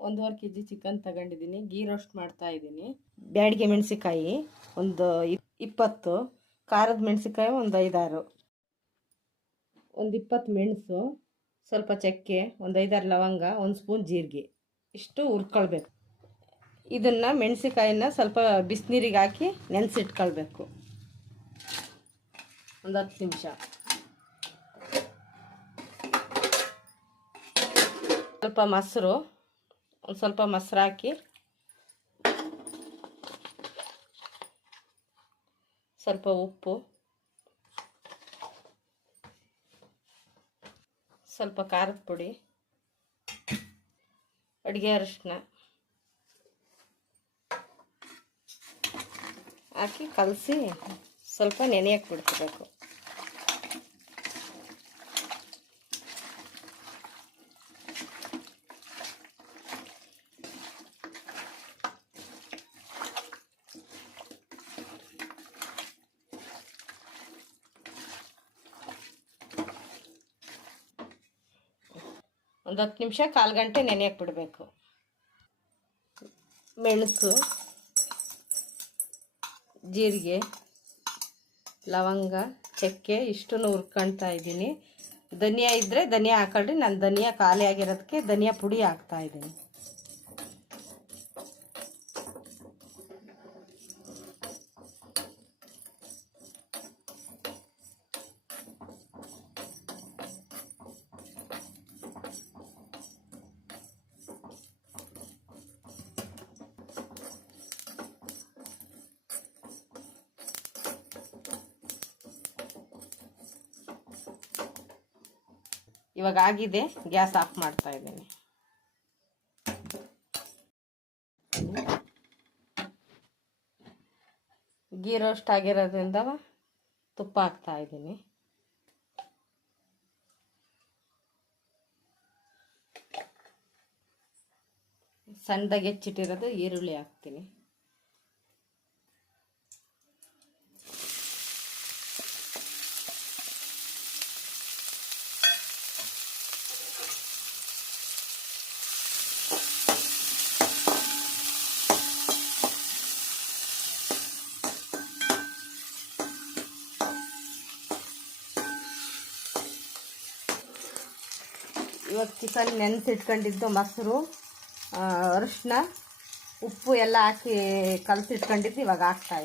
ಒಂದೂವರೆ K G chicken ತಗೊಂಡಿದ್ದೀನಿ. Ghee roast ಮಾಡ್ತಾ ಇದ್ದೀನಿ. ಬ್ಯಾಡಿಗೆ ಮೆಣಸಿಕಾಯಿ ಒಂದು ಇಪ್- ಇಪ್ಪತ್ತು, ಖಾರದ ಮೆಣಸಿಕಾಯಿ ಒಂದು ಐದಾರು. ಒಂದು ಇಪ್ಪತ್ತು ಮೆಣಸು, ಸ್ವಲ್ಪ ಚಕ್ಕೆ, ಒಂದು ಐದಾರು ಲವಂಗ, ಒಂದು ಸ್ಪೂನ್ ಜೀರಿಗೆ. ಇಷ್ಟು ಹುರ್ಕೊಳ್ಬೇಕು. ಇದನ್ನು ಮೆಣಸಿಕಾಯಿನ ಸ್ವಲ್ಪ ಬಿಸಿನೀರಿಗೆ ಹಾಕಿ ನೆನೆಸಿಟ್ಕೊಳ್ಬೇಕು. ಒಂದು ಹತ್ತು ನಿಮಿಷ. ಸ್ವಲ್ಪ ಮೊಸರು ಒಂದು ಸ್ವಲ್ಪ ಮೊಸರು ಹಾಕಿ. ಸ್ವಲ್ಪ ಉಪ್ಪು. ಸ್ವಲ್ಪ ಖಾರದ ಪುಡಿ. ಅಡುಗೆ ಅರಿಶಿನ. ಹಾಕಿ ಕಲಸಿ ಸ್ವಲ್ಪ ನೆನೆಯಕ್ಕೆ ಬಿಡ್ಕೋಬೇಕು ಒಂದು ಹತ್ತು ನಿಮಿಷ ಕಾಲು ಗಂಟೆ ನೆನೆಯಕ್ಕೆ ಬಿಡಬೇಕು ಮೆಣಸು, ಜೀರಿಗೆ, ಲವಂಗ, ಚಕ್ಕೆ, ಇಷ್ಟನ್ನು ಹುರ್ಕೊಳ್ತಾ ಇದ್ದೀನಿ. ಧನಿಯಾ ಇದ್ದರೆ ಧನಿಯಾ ಹಾಕೊಳ್ಳಿ ನಾನು ಧನಿಯಾ ಖಾಲಿ ಆಗಿರೋದಕ್ಕೆ ಧನಿಯಾ ಪುಡಿ ಹಾಕ್ತಾ ಇದ್ದೀನಿ. ಇವಾಗ ಆಗಿದೆ, ಗ್ಯಾಸ್ ಆಫ್ ಮಾಡ್ತಾ ಇದ್ದೀನಿ. ಗೀ ರೋಸ್ಟ್ ಆಗಿರೋದ್ರಿಂದ ತುಪ್ಪ ಹಾಕ್ತಾ ಇದ್ದೀನಿ. ಸಣ್ಣದಾಗಿ ಹೆಚ್ಚಿಟ್ಟಿರೋದು ಈರುಳ್ಳಿ ಹಾಕ್ತೀನಿ. ಇವಾಗ ಚಿಕನ್ ನೆನೆಸಿಟ್ಕೊಂಡಿದ್ದು ಮೊಸರು ಅರಿಶಿನ ಉಪ್ಪು ಎಲ್ಲ ಹಾಕಿ ಕಲಸಿಟ್ಕೊಂಡಿದ್ದು ಇವಾಗ ಹಾಕ್ತಾ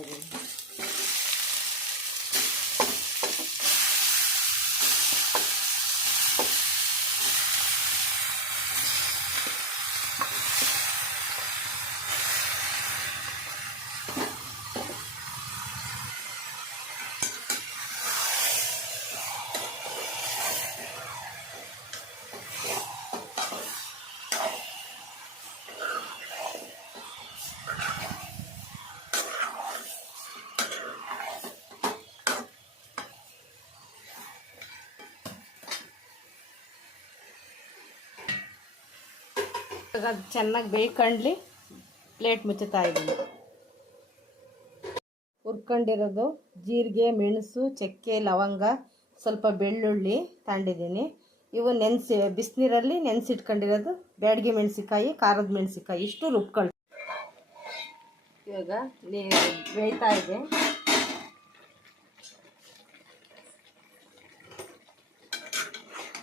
ಅದು ಚೆನ್ನಾಗಿ ಬೇಯ್ಕೊಂಡ್ಲಿ ಪ್ಲೇಟ್ ಮುಚ್ಚುತ್ತಾ ಇದ್ದೀನಿ. ಹುರ್ಕೊಂಡಿರೋದು ಜೀರಿಗೆ, ಮೆಣಸು, ಚಕ್ಕೆ, ಲವಂಗ, ಸ್ವಲ್ಪ ಬೆಳ್ಳುಳ್ಳಿ ತಗೊಂಡಿದ್ದೀನಿ. ಇವು ನೆನೆಸಿ, ಬಿಸಿನೀರಲ್ಲಿ ನೆನೆಸಿಟ್ಕೊಂಡಿರೋದು ಬ್ಯಾಡಿಗೆ ಮೆಣಸಿಕಾಯಿ ಖಾರದ ಮೆಣಸಿಕಾಯಿ ಇಷ್ಟು ರುಬ್ಕೊಳ್ ಇವಾಗ ಬೇಯ್ತಾ ಇದೆ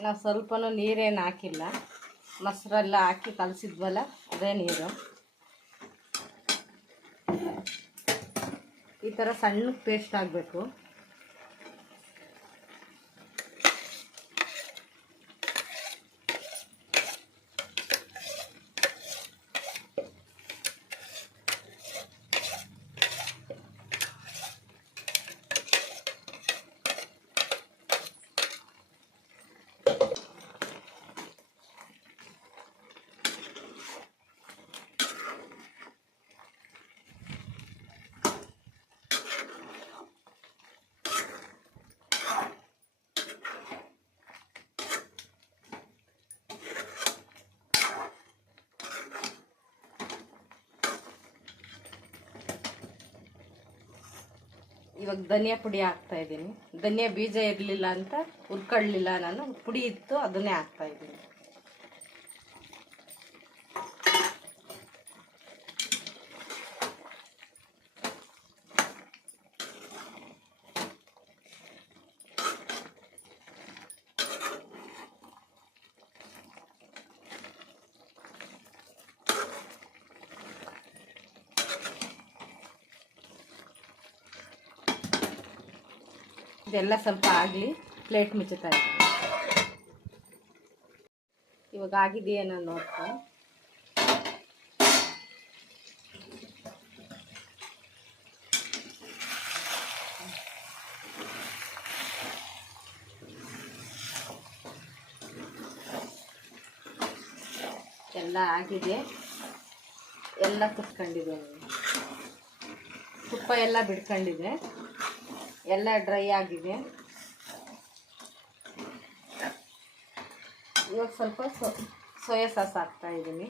ನಾವು ಸ್ವಲ್ಪನೂ ನೀರೇನು ಹಾಕಿಲ್ಲ. ಮೊಸರೆಲ್ಲ ಹಾಕಿ ಕಲಸಿದ್ವಲ್ಲ ಅದೇ ನೀರು. ಈ ಥರ ಸಣ್ಣ ಪೇಸ್ಟ್ ಆಗಬೇಕು. ಇವಾಗ ಧನಿಯಾ ಪುಡಿ ಹಾಕ್ತಾ ಇದ್ದೀನಿ. ಧನಿಯಾ ಬೀಜ ಇರಲಿಲ್ಲ ಅಂತ ಹುರ್ಕೊಳ್ಳಿಲ್ಲ ನಾನು. ಪುಡಿ ಇತ್ತು, ಅದನ್ನೇ ಹಾಕ್ತಾ ಇದ್ದೀನಿ. ಇದೆಲ್ಲ ಸ್ವಲ್ಪ ಆಗಲಿ ಪ್ಲೇಟ್ ಮುಚ್ಚುತ್ತಾ ಇದ್ದೀನಿ. ಇವಾಗ ಆಗಿದೆಯಾ ನಾನು ನೋಡ್ತಾ ಎಲ್ಲ ಆಗಿದೆ. ಎಲ್ಲ ಕುತ್ಕೊಂಡಿದೆ ತುಪ್ಪ ಎಲ್ಲ ಬಿಡ್ಕೊಂಡಿದೆ. ಎಲ್ಲ ಡ್ರೈ ಆಗಿದೆ ಇವಾಗ ಸ್ವಲ್ಪ ಸೋಯಾ ಸಾಸ್ ಹಾಕ್ತಾ ಇದ್ದೀನಿ.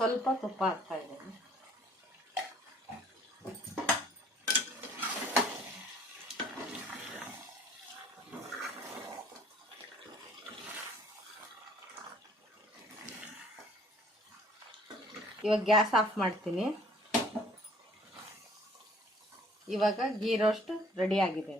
ಸ್ವಲ್ಪ ತುಪ್ಪ ಹಾಕ್ತಾ ಇದ್ದೀನಿ. ಇವಾಗ ಗ್ಯಾಸ್ ಆಫ್ ಮಾಡ್ತೀನಿ. ಇವಾಗ ಗೀ ರೋಸ್ಟ್ ರೆಡಿ ಆಗಿದೆ.